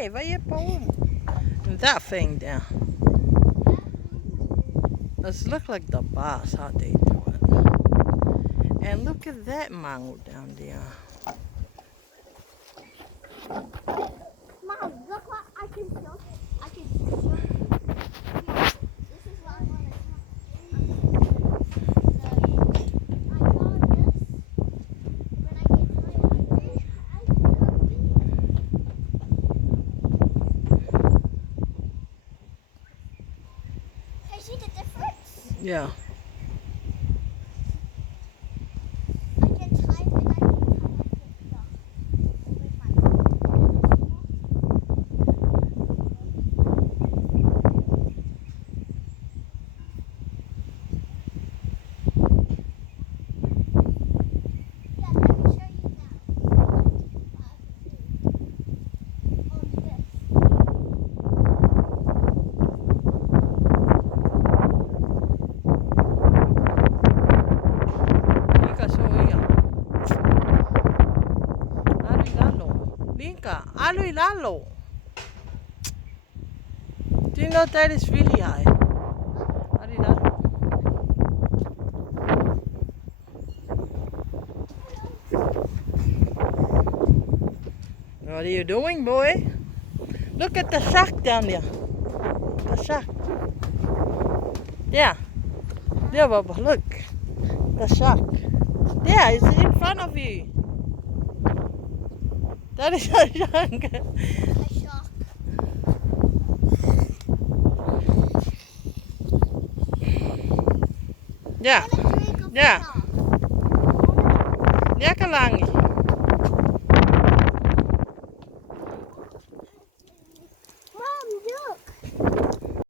Nee, waar je boom? That thing down. Let's look like the boss how they do it. And look at that mango down there. Mom, look what I can show. I can show you. Yeah, this is what I want to show. I saw this when I get to my library. Can you see the difference? Yeah. I get tired when I get with my yeah, let me show you now. On this. Linka, show here. Alui lalo. Linka, alui lalo. Do you know that is really high? Alui lalo. What are you doing, boy? Look at the shack down there. The shack. Yeah. There, Baba, look. The shack. There, it's in front of you. That is a shack. A shock. Yeah. I want to drink a Yeah. shock. Yeah, Kalangi.